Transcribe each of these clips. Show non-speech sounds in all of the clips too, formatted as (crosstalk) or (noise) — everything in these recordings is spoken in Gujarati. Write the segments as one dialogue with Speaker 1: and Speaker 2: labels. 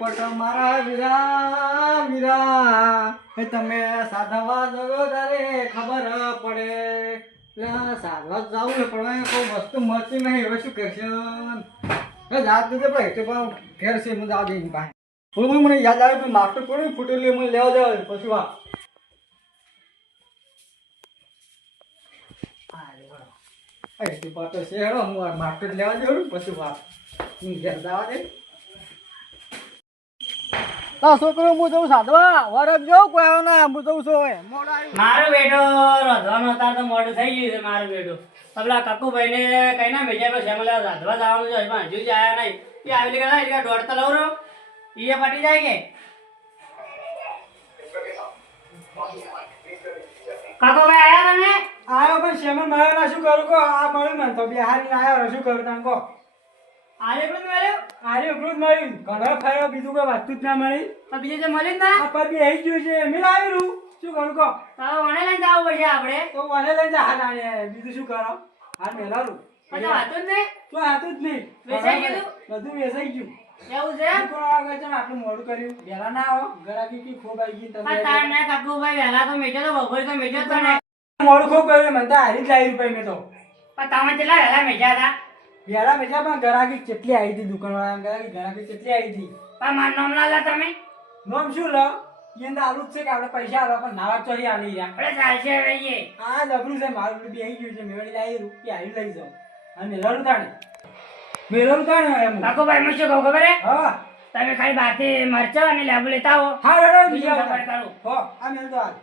Speaker 1: પટ મારા વીરા વીરા. એ તમે સાધવા જવો તારે ખબર પડે. સાધવા જાવું છે પણ કોઈ વસ્તુ મળતી નહીં. હવે શું કરશે? જાત દીધે ભાઈ પણ ઘેર છે, હું જાવ પાસે થોડું મને યાદ આવ્યું માસ્ટર પડ્યું ફૂટેલી મને લેવા જાવ પછી અરે તું પાતો છે હેડો હું માસ્ટર લેવા જાઉં પછી વાત. હું ઘેર જવા દે. તા છોકરો હું જઉં સાધવા? વરફ જો કોઈ આવ્યો ના હું જઉં છું
Speaker 2: મારો બેટો રોધવાનો હતા તો મોડું થઈ ગયું છે મારો બેટો. પેલા કકુભાઈ ને કઈ ના ભેજા પછી અમે રાધવા જવાનું છે પણ હજુ જ આયા નહીં. એ આવેલી કલા એટલે દોડ તો લઉં એ પટી જાય કે? કકુભાઈ આયા તમે?
Speaker 1: આયો પણ મળ્યો ના શું કરું કો આ મળ્યું મને તો. બિહારી આયો શું કરું તમે કો
Speaker 2: આજે પણ મળ્યો
Speaker 1: આરે એકલું જ મળ્યું ઘણા ફાયર બીજું કોઈ વાતું જ ના મળી
Speaker 2: તો બીજે જે મળ્યું ને
Speaker 1: આ પબી આવી ગયું છે. મેં આવ્યું શું કરું કો
Speaker 2: તો મને લઈને જવું પડશે આપણે.
Speaker 1: તો મને લઈને જા. હાલ બીજું શું કરો? હાલ મેલારું
Speaker 2: વાતું જ નહીં.
Speaker 1: તો આતું જ નહીં.
Speaker 2: વેચાઈ ગયું
Speaker 1: બધું વેચાઈ ગયું.
Speaker 2: એવું છે
Speaker 1: છે? આટલું મોડું કર્યું. વહેલા ના આવો. ગરાકી કી ખોબ આવી ગઈ
Speaker 2: પણ
Speaker 1: તમે
Speaker 2: તાર ને કકુભાઈ વહેલા તો મેજો તો બપોરે તો મેજો તો
Speaker 1: મોડું ખોબ કર્યું. મને તો હારી જ લાવી રૂપિયા મેં તો.
Speaker 2: પણ તમે કેટલા વહેલા મેજા હતા?
Speaker 1: વહેલા મેં પણ ગરાકી કેટલી આવી હતી દુકાન વાળા ગરાકી ગરાકી કેટલી આવી હતી
Speaker 2: પણ મારું નામ લાલા તમે.
Speaker 1: નામ શું લો? એને આલું છે કે આપણે પૈસા આલો પણ નાવા ચોરી આલી રહ્યા.
Speaker 2: આપણે ચાલશે રહીએ
Speaker 1: આ જબરું છે મારું પેલું બેહી ગયું છે. મેવડી લાવી રૂપિયા આવી લઈ જાઉં. અને મેળાનું તાણે મેળાનું તાણે એમ.
Speaker 2: કાકુભાઈ હું શું કહું ખબર હે?
Speaker 1: હા.
Speaker 2: તમે ખાલી બાથી મરચા અને લેબુ લેતા આવો.
Speaker 1: હા રેડો
Speaker 2: બીજું ખબર કરું.
Speaker 1: હો આ મેલ તો હાલ.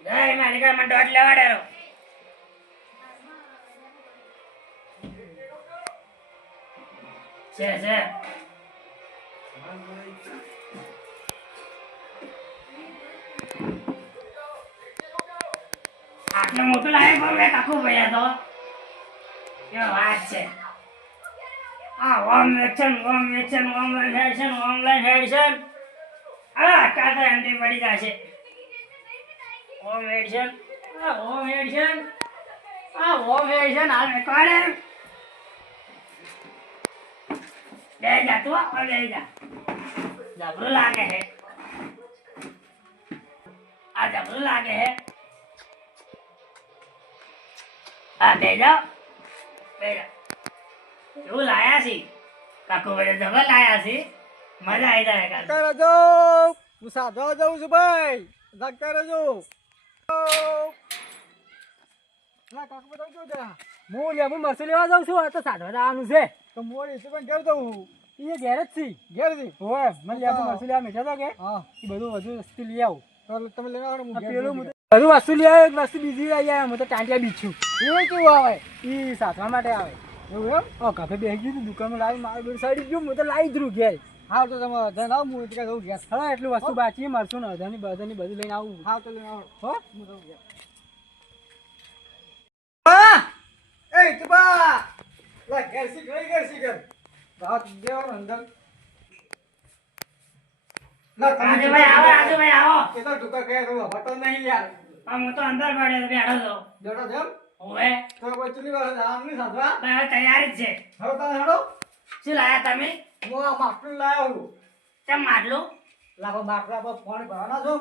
Speaker 2: જય માલિકા મને દોઢ છે છે. આટલું મોટું તો. વાત છે. આ ઓમ વેક્શન ઓમ વેચન, ઓમ લાઈન હેડશન ઓનલાઈન હેડશન હા કાતા એન્ટ્રી પડી જશે. ઓમ હેડશન આ ઓમ હેડશન આ ઓમ હેડશન હાલ મેકવાડે બે જા, તું આ બે જા. જબરું લાગે હે. આ જબરું લાગે હે. આ બે જાઓ. બે જાઓ એવું લાયા છી? કાકુ ભાઈ જબર લાયા છી. મજા આવી જાય કાલ.
Speaker 1: ધક્કા રહેજો હું સાધવા જાઉં છું ભાઈ. ધક્કા રજો ના કાકુ કેવું છે હું લે હું મરસી લેવા જાઉં છું આ તો સાધવા જવાનું છે. તો મોડી છે પણ ઘેર જવું એ ઘેર જ છી. ઘેર જ હોય મને લે મરસી લેવા મેઠા તો કે? હા. એ બધું વધુ વસ્તુ લઈ આવું. તમે લેવા આવો પેલું તો- બધું વસ્તુ લઈ આવ્યો એક વસ્તુ બીજી લઈ આવ્યા હું તો ટાંટિયા બીછું. એ કેવું આવે? એ સાધવા માટે આવે. એવું એમ? ઓ કાફે બેસી ગયું દુકાનમાં લાવી મારું બધું સડી ગયું હું તો લાવી જ ઘેર. હા તો તમે ધન આવો હું ત્યાં જવું ગેસ હા એટલું વસ્તુ બાકી મળશું ને અધાની બધાની બધું લઈને આવું. હા તો લઈને આવો. હો? હું ગેસ હા? એ તું બા લા ઘેર સી ઘરે ઘેર સી ઘર રાત દેવાનો અંદર. ના
Speaker 2: ભાઈ આવો રાજુભાઈ આવો.
Speaker 1: કે તો ટૂંકા કહે તો હટો નહીં યાર.
Speaker 2: પણ હું તો અંદર પડ્યો બેઠો છો.
Speaker 1: જડો જેમ
Speaker 2: ઓવે
Speaker 1: તો કોઈ ચૂલી વાળા આમ નહીં સાધવા?
Speaker 2: હવે તૈયારી જ છે.
Speaker 1: હવે તમે હેડો
Speaker 2: શું લાયા તમે?
Speaker 1: હું આ માસ્ટર લાવ્યો હું
Speaker 2: કેમ માટલું
Speaker 1: લાખો બાટલા પર ફોન ભરવાના છો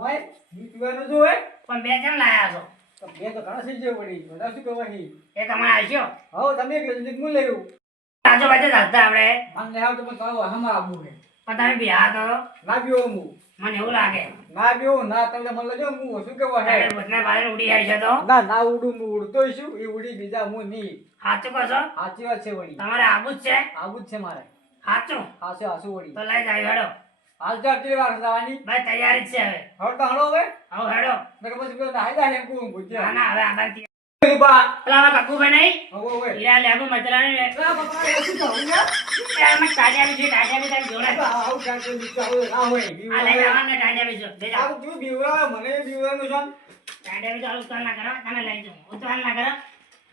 Speaker 1: મોય દી પીવાનું જો હે
Speaker 2: પણ બે કેમ લાયા છો.
Speaker 1: બે તો ઘણા થઈ જાય વળી બધા શું કહેવાય? છે
Speaker 2: એ તમારે આવશો
Speaker 1: હો તમે જલ્દી હું લેવું
Speaker 2: આજુબાજુ આપણે.
Speaker 1: લે આવ તો તારો હમણાં આવવું છે
Speaker 2: પણ તમે બિહાર
Speaker 1: ના બીવો હું.
Speaker 2: મને એવું લાગે.
Speaker 1: ના બીવો ના તમે મને લેજો હું શું
Speaker 2: તમે
Speaker 1: હે
Speaker 2: બારે ઉડી તો.
Speaker 1: ના ના ઉડું હું ઉડતો છું એ ઉડી બીજા હું નહીં.
Speaker 2: સાચું કહો છો?
Speaker 1: સાચી વાત છે વળી.
Speaker 2: તમારે આવું જ છે?
Speaker 1: આવું જ છે મારે.
Speaker 2: સાચું?
Speaker 1: સાચું સાચું વળી?
Speaker 2: તો લઈ જાય હેડો.
Speaker 1: હાલ ચાર કેટલી વાર જવાની
Speaker 2: ભાઈ તૈયારી છે હવે.
Speaker 1: હવે તો હળો હવે.
Speaker 2: હવે હેડો.
Speaker 1: નકર પછી પેલો નાહી જાય એમ ભૂજે
Speaker 2: ના ના હવે આગળ
Speaker 1: બા.
Speaker 2: પેલા હવે કકુભાઈ નહીં?
Speaker 1: હવે હવે.
Speaker 2: હીરા લેબુ મચલાની લે.
Speaker 1: આ બાપા એ શું થયું યાર
Speaker 2: એમાં ટાટિયા બી છે ટાટિયા બી જોડા.
Speaker 1: આવું કોઈ નીચે આવું. ના હોય
Speaker 2: આ લઈ. જવાના ટાટિયા બી જો
Speaker 1: જા કેવું બીવડાવે? મને છે. ને.
Speaker 2: ટાટિયા બી ઉતાર ના કરો તમે લઈ જાઓ. ઉતાર ના કરો.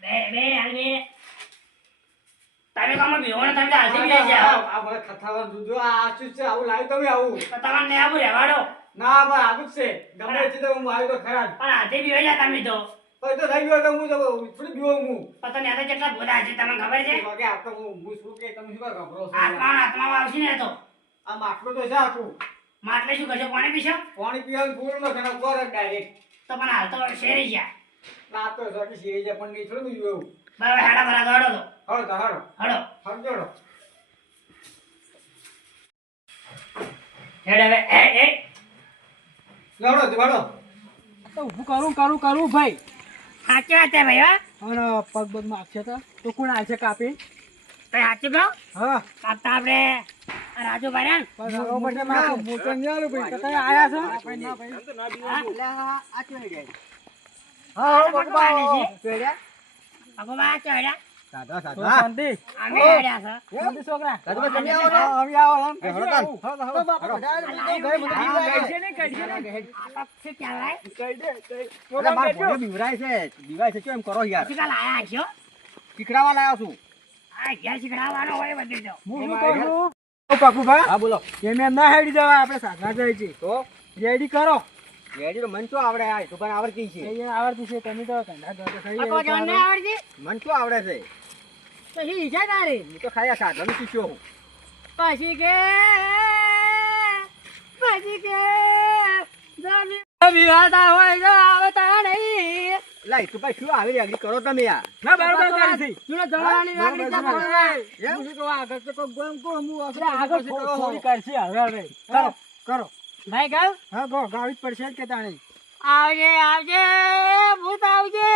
Speaker 2: બે બે હાલ બે. તમે કામ બીવોને તમે તો બી લઈ જાઓ
Speaker 1: આ મને ખથાવાનું જુદું. આ જ છે. આવું લાવ્યું તમે આવું.
Speaker 2: તો તમારે નહીં આવું રહેવાડો
Speaker 1: ના, પણ આવું જ છે. ગમે તે તો હું આવ્યો તો ખરા.
Speaker 2: પણ આજે બી હોય તમે તો.
Speaker 3: તો એ તો થઈ ગયો એટલે હું તો થોડી બીવો હું.
Speaker 2: પતંગ યાદ કેટલા ભૂલા છે તમને ખબર છે?
Speaker 3: વાગે આ તો હું હું શું કે તમે શું ગભરો છો?
Speaker 2: આત્મા આત્મા આવશે ને તો.
Speaker 3: આ માટલું તો છે આખું.
Speaker 2: માટલે શું કરશો પાણી પીશો?
Speaker 3: પાણી પીવાનું પૂરું ન કરે ઉપર ડાયરેક્ટ
Speaker 2: તો પણ હાલ તો શેરી ગયા.
Speaker 3: ના તો સોટી સીરી પણ નહીં થોડું બીવું એવું.
Speaker 2: બરાબર હેડા ભરા દોડો તો.
Speaker 3: હળો તો હળો
Speaker 2: હળો
Speaker 3: સમજોડો
Speaker 2: હેડ હવે એ એ
Speaker 3: લડો તો
Speaker 1: હું કરું કરું કરું ભાઈ.
Speaker 2: સાચી વાત છે ભાઈ હા.
Speaker 1: અને પગ પગમાં આપશે તો કોણ આવશે કાપી?
Speaker 2: તો સાચું કહો?
Speaker 1: હા.
Speaker 2: કાપતા આપણે
Speaker 1: માટે મોટો નહીં આલું ભાઈ. તો આયા છો?
Speaker 2: હા?
Speaker 1: હા. હા
Speaker 2: ભગવાન ચોર્યા
Speaker 3: સાધા
Speaker 1: તો શાંતિ
Speaker 2: અમે હેડ્યા છો.
Speaker 1: શાંતિ છોકરા.
Speaker 3: તમે
Speaker 1: તમે આવો અમે આવો એમ.
Speaker 3: હળો તાન.
Speaker 1: હળો, હળો. હા, કહેશે ને, કહેશે ને.
Speaker 2: આ તો શું કહેવાય?
Speaker 1: દે, કહી.
Speaker 3: અલા, માર બીવરાય છે. બીવાય છે કેમ કરો યાર.
Speaker 2: શીખા લાયા છો?
Speaker 3: શીખડાવા લાવ્યો છું.
Speaker 2: આ ઘેર શીખડાવવાનો હોય બધું તો.
Speaker 1: હું કહું છું? પાકુભા,
Speaker 3: હા બોલો.
Speaker 1: એમ એમ ના હેડી જવાય, આપણે સાધના જાય છે.
Speaker 3: તો?
Speaker 1: રેડી કરો.
Speaker 3: રેડી તો મન શું આવડે આ સુભાન આવડતી છે.
Speaker 1: એ આવડતી છે તમે તો કંડા દો તો ખરી
Speaker 2: આ તો
Speaker 1: જાય
Speaker 2: આવડતી?
Speaker 3: મન શું આવડે છે?
Speaker 2: તો હી ઈજા તારે?
Speaker 3: હું તો ખાયા સાધન શીખ્યો હું
Speaker 2: પછી કે પછી કે જાની
Speaker 1: વિવાદા હોય તો આવતા નહીં.
Speaker 3: લાઈ તું ભાઈ શું આવી આગળ કરો તમે આ?
Speaker 1: ના, બરોબર કરી છે.
Speaker 2: તું જવાની લાકડી
Speaker 1: જા
Speaker 2: કરો
Speaker 1: એ
Speaker 2: ને.
Speaker 1: હું શું આગળ તો ગોમ ગમ કો, હું આગળ થોડી કરશે હવે હવે. કરો કરો.
Speaker 2: ભાઈ ગાવ?
Speaker 1: હા ગો ગાવી જ પડશે કે તાણી?
Speaker 2: આવજે આવજે ભૂત આવજે.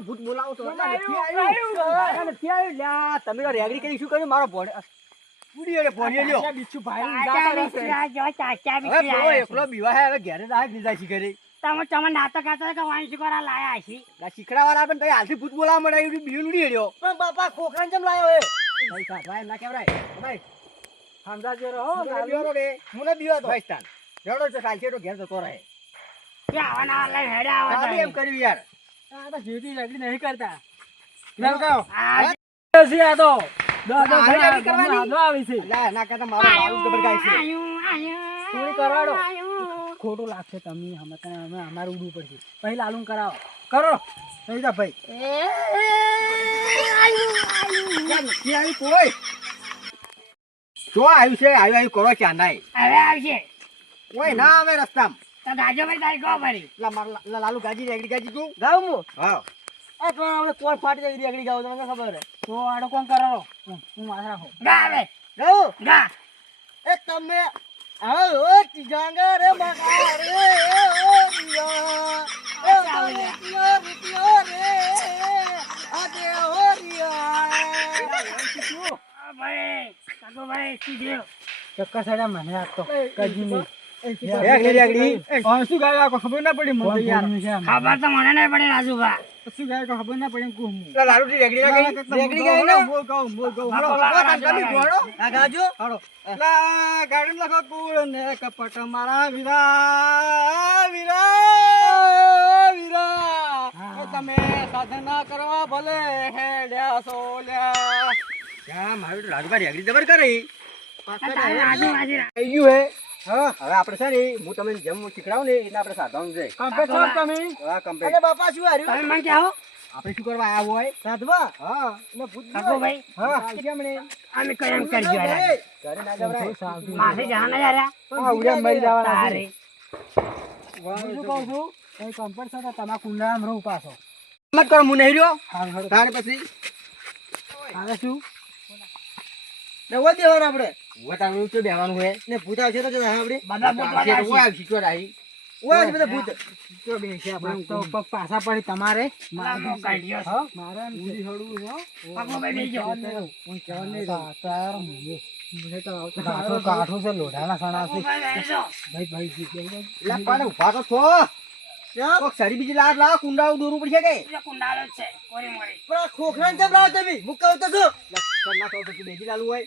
Speaker 3: ભૂત બોલાવો. લા, તમે તો રેગડી કરી શું કર્યું? મારો ભોણે ઉડી અરે ભોણીએ લ્યો.
Speaker 1: બીજું ભાઈ
Speaker 3: એકલો બીવા હે હવે ઘેરે જ આવે નિદાય શી
Speaker 2: તમે તમે નાટક કરતા કે વાંચી કરા લાયા છે
Speaker 3: શીખડાવાળા પણ તઈ હાલથી ભૂત બોલાવા મળે બીજું ઉડી અડ્યો
Speaker 1: પણ બાપા ખોખરાને કેમ લાયો
Speaker 3: ભાઈ સાહેબ ના કેવરાય. ભાઈ
Speaker 1: સમજાજો રહો
Speaker 3: મને બીવાનો કે હું ન બીવાતો ભાઈ છે કાલ તો ઘેર જતો રહે
Speaker 2: કે આવા નવા હેડા
Speaker 3: આ એમ કર્યું યાર
Speaker 1: આ તો જીવતી લાકડી નહીં કરતા લેવ
Speaker 2: આ
Speaker 1: છે આ તો દો, દો,
Speaker 3: આ
Speaker 1: ભાઈ,
Speaker 3: આવી કરવાની?
Speaker 1: હાથમાં આવી છે
Speaker 3: લા ના કરતા મારો આવું જબર ગાય છે
Speaker 2: આયું આયું
Speaker 1: થોડી કરાડો.
Speaker 2: આયું
Speaker 1: ખોટું લાગશે તમે અમે અમારે ઉડવું પડશે પછી લાલુ કરાવો કરો ભાઈ
Speaker 3: કોઈ ભાઈ આવી જો આવ્યું છે? આવ્યું આવ્યું કરો ક્યાં નાય
Speaker 2: હવે આવશે.
Speaker 3: કોઈ ના આવે રસ્તામાં.
Speaker 2: તો ગાજોભાઈ તારી કહો
Speaker 3: માર લાલુ ગાજી રેગડી ગાજી તું.
Speaker 1: ગાઉં હું?
Speaker 3: હા.
Speaker 1: એ તો હવે કોણ ફાટી જાય રેગડી ગાવ તમને ખબર હે તો આડો કોણ કરો? હું માથે રાખો.
Speaker 2: ગા હવે
Speaker 3: ગાઉં.
Speaker 2: ગા
Speaker 1: એ તમે આવો ટીજાંગા રે મગા રે ઓ રિયા
Speaker 2: ઓ.
Speaker 1: રિયા રિયા રે આદે ઓ રિયા ખબર ના પડી
Speaker 2: ખબર તો મને નહીં પડે રાજુભા
Speaker 1: ના બોલ કહું બોલ કહું
Speaker 2: હાલો,
Speaker 1: હાલો
Speaker 2: હાલો,
Speaker 1: હાલો, તમે
Speaker 2: હાલો.
Speaker 1: ઘોડો આ ગાજો હાલો લા ગાડી લખો કુળ ને કપટ મારા વીરા તમે સાધના કરવા ભલે હેડ્યા સોલ્યા
Speaker 3: હવે આપણે છે ને હું તમને જેમ શીખડાવું ને એટલે આપણે સાધવાનું છે.
Speaker 1: કમ્પ્લીટ છો તમે?
Speaker 3: હા કમ્પ્લીટ
Speaker 1: અને બાપા શું હાર્યું?
Speaker 2: તમે મને કહો.
Speaker 3: આપણે શું કરવા આવ્યા હોય?
Speaker 1: સાધવા?
Speaker 3: હા.
Speaker 1: ને ભૂત
Speaker 2: કાકુભાઈ
Speaker 1: હા. કેમ ને
Speaker 2: અમે કરજો યાર.
Speaker 3: ઘરે ના જવરાય.
Speaker 2: માથે જવાના યાર
Speaker 1: હા ઉડ્યા મરી જવાના છે.
Speaker 2: તારે.
Speaker 1: શું કહું છું? કઈ કમ્પ્લીટ છો તો તમારા કુંડામાં રહું પાછો.
Speaker 3: મત કરો હું નહીં રહ્યો. તારે પછી?
Speaker 1: હવે શું? રહેવા દેવાનું આપણે.
Speaker 3: હું તારું બેવાનું હોય
Speaker 1: ને ભૂત આવશે તો આપણે.
Speaker 2: બધા ભૂત
Speaker 3: આવશે તો આવી.
Speaker 1: ઓય બધા ભૂત. તો બેસે આપણે તો પગ પાછા પડી તમારે.
Speaker 2: કાઢ્યો.
Speaker 1: મારે ઊંધી છે. હો.
Speaker 2: કાકુભાઈ બેસજો.
Speaker 1: હું કહેવા નહીં તાર મને મને તો કાઠું કાઠું છે લોઢાના સણા છે. ભાઈ ભાઈ જી ગઈ
Speaker 3: ઊભા તો છો. કોક સડી બીજી લાવ લાવ કુંડાઓ દોરું પડશે કે?
Speaker 2: કુંડાળો છે કોરી મોરી.
Speaker 1: પણ ખોખરાને કેમ લાવ તમે? હું કહું તો છું
Speaker 3: ના તો બેજી લાલુ હોય.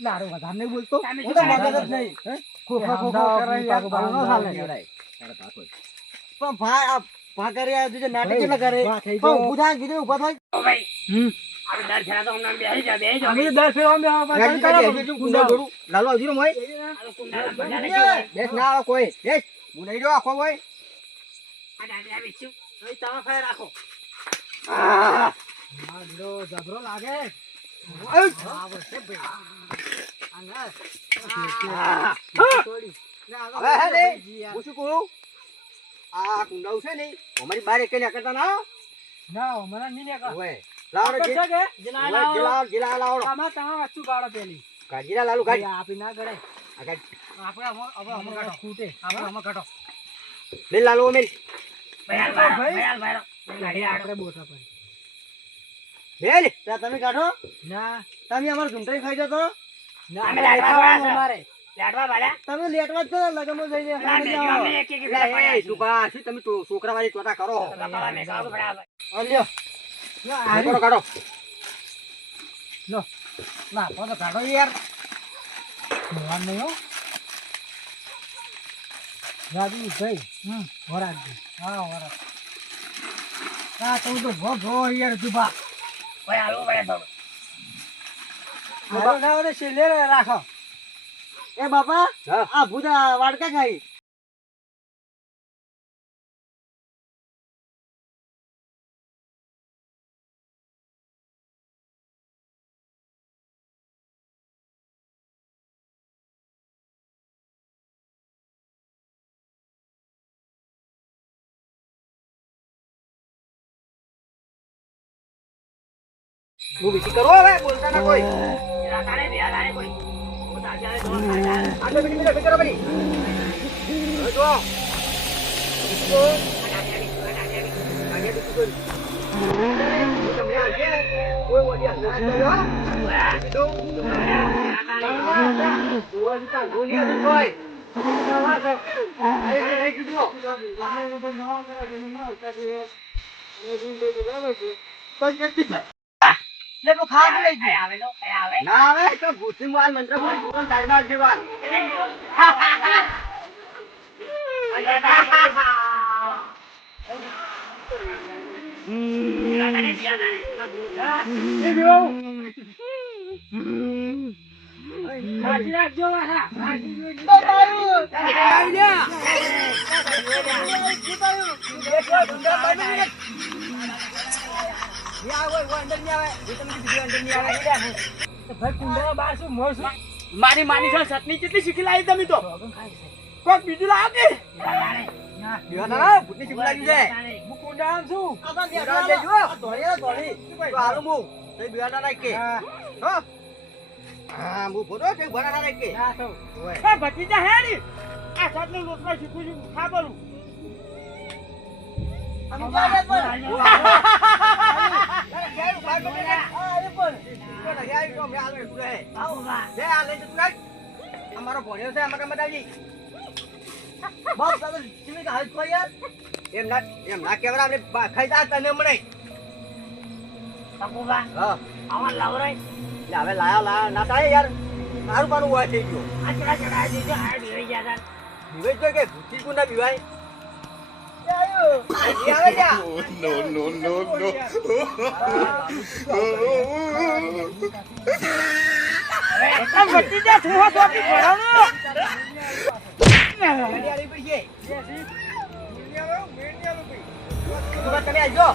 Speaker 1: લારો વધારે નહીં બોલતો. જ? ખોખો ખોખો યાર ભાવ ન ચાલે
Speaker 3: જવરાય. તારે
Speaker 1: પણ ભાઈ આ ભા આ જે નાટક
Speaker 3: ભાઈ,
Speaker 1: કેટલા કરે? પણ બુધા કીધું ઊભા થાય?
Speaker 2: ઓ ભાઈ.
Speaker 1: હમ.
Speaker 2: આપણે દર ફેરા તો હમણાં બેસી જાઓ, બેસી જાઓ.
Speaker 1: અમે દર ફેરવા અમે
Speaker 3: કાઢી
Speaker 1: કરો.
Speaker 3: હજી તું કુંડાઓ દોરું. આવજી મોય. બેસ ના આવે કોઈ. બેસ. હું નહીં રહ્યો આખો હોય
Speaker 2: આ દાદી આવી છું.
Speaker 3: તમે ખાઈ રાખો.
Speaker 1: આ બીડો લાગે. ભાઈ. આ
Speaker 3: કુંડાઉ છે ને અમારી બાર એક કરતા ના
Speaker 1: ના, મને નહીં લેકા.
Speaker 3: હોય લાવો રે
Speaker 1: પકડ છે કે?
Speaker 2: જલા
Speaker 3: ઓય, જીલા જીલા
Speaker 1: આમાં તમારે વસ્તુ કાઢો પેલી.
Speaker 3: ગાજીલા લાલુ ગાડી
Speaker 1: આપી ના ગળાય. આપણે હવે આમાં કાઢો. ખૂટે. આપણે ગાડી આપણે બોટા પર.
Speaker 3: તમે કાઢો
Speaker 1: ના,
Speaker 3: તમે અમારું ઝુંટાઈ ખાઈ જતો
Speaker 1: ના,
Speaker 2: અમે લાડવા
Speaker 1: અમારે.
Speaker 2: લાડવા ભાડા
Speaker 3: તમે લેટવા જ છો ને લગનમાં ખાઈ
Speaker 2: મેં
Speaker 3: જાઓ.
Speaker 2: અમે એક એક
Speaker 3: એ, સુભા, શું તમે તો છોકરા વાળી ચોટા કરો કાઢો
Speaker 1: લો. ના, તો કાઢો યાર. ભગવાન નહીં હો. રાજુ ભાઈ, હમ, વરાજજી. હા, વરાજ. હા, તો તો ભો ભો યાર જુભા.
Speaker 2: ભાઈ હાલવું પડે થોડું.
Speaker 1: રાખો.
Speaker 3: એ બાપા
Speaker 1: હા.
Speaker 3: આ ભૂતા વાડકા ખાઈ હું બીજી કરો હવે બોલતા ના કોઈ.
Speaker 2: જરા તારે
Speaker 3: ના લેકો ખાવા લઈ
Speaker 2: કઈ આવે. તો.
Speaker 3: ના આવે તો ભૂસી માલ મંત્ર બોલ બોલ ડાયના જેવા
Speaker 2: તારે બે તારે.
Speaker 1: સાચી રાખજો, મોર
Speaker 3: માની છે ચટણી કેટલી શીખી લાવી તમે તો. કોક બીજું લાવો કે
Speaker 2: તારે.
Speaker 1: હું ના તો.
Speaker 3: ઓય
Speaker 1: એ ભતીજા હે ને? આ લોટલો શીખું છું, ખા બોલું. (laughs) (laughs)
Speaker 3: અમારો ભણ્યો છે અમારા મદાજી બાપ સાહેબ તમે તો યાર એમ ના એમ ના કેવરા આપણે ખાઈ જા તને મળે
Speaker 2: પપ્પુ
Speaker 3: હા હવે લાયા લાયા ના થાય યાર મારું પાનું હોય થઈ ગયું
Speaker 2: આ ચડા ચડા દીધો, આ બીવાઈ ગયા તા.
Speaker 3: બીવાય તો કે એ આવે જા
Speaker 4: no, no, no, no.
Speaker 3: તમે આવજો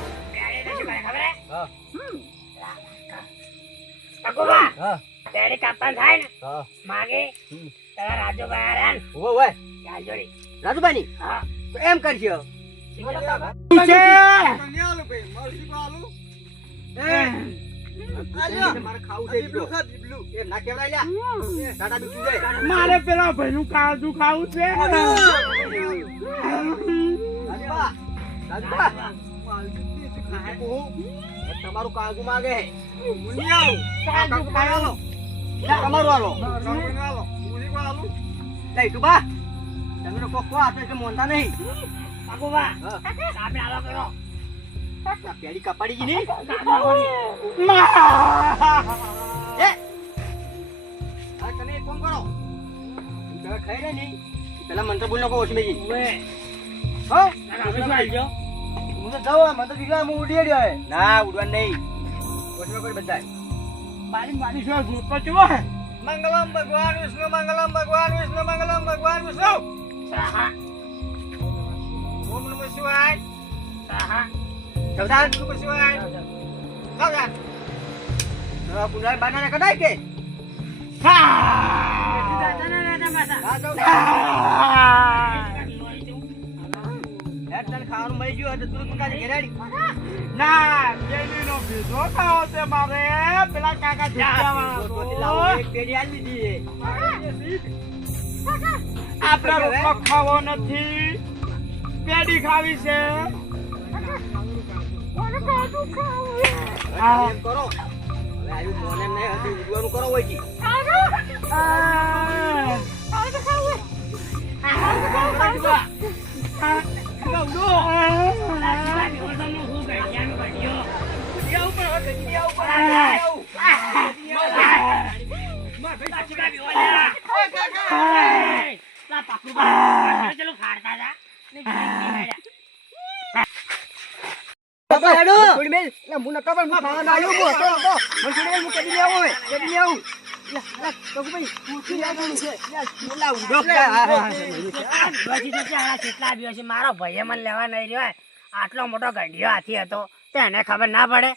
Speaker 2: હે? પેડી કાપવાનું થાય ને માગે તારા રાજુભાઈ હા.
Speaker 3: એમ કરજો. મારે પેલા ભાઈ નું કાળજુ ના કહેવાય લ્યા. ટાટા દુખી જાય.
Speaker 1: મારે પેલા ભાઈનું કાળજું ખાવું છે.
Speaker 3: તમારું કાગુ માગે તમારું હાલો. તમે તો કોક કો મોનતા નહીં.
Speaker 2: સાપને હાલો કરો.
Speaker 3: પેલી કપાડી ગઈ! હવે તમે એક કામ કરો. તમે ખાઈ લે નહીં. પેલા મંત્ર બોલ નાખો ઓછમેજી. હો? હું તો જાઉં, મંત્ર દીકરા હું ઉડી રહ્યો ના ઉડવા નહીં ઓછમે કોઈ બધાય.
Speaker 1: મારી મારી શું જોતો ચેવો હે
Speaker 3: મંગલમ ભગવાન વિષ્ણુ મંગલમ ભગવાન વિષ્ણુ મંગલમ ભગવાન વિષ્ણુ ઓમ નમઃ શિવાય સવધાન શું કશું હોય સવધાન હવે કુંડાળ બાનાને કઢાય કે? હા. સવધાન હેડ તને ખાવાનું મળી ગયું એટલે તું ઘેરાડી.
Speaker 1: ના પેલીનો ભેજો ખાવો છે મારે. પેલા કાકા
Speaker 3: લાવો, એક પેઢી આલી દીધી.
Speaker 1: આપણા રોટલો ખાવો નથી. પેડી ખાવી છે.
Speaker 3: કરો હવે આવ્યું મોને એમ નહીં હતું ઉડવાનું કરો હોય બાપા હેડો
Speaker 2: મારો ભાઈએ મને લેવા નહીં રહ્યો આટલો મોટો ગંઢિયો હાથી હતો તેને ખબર ના પડે.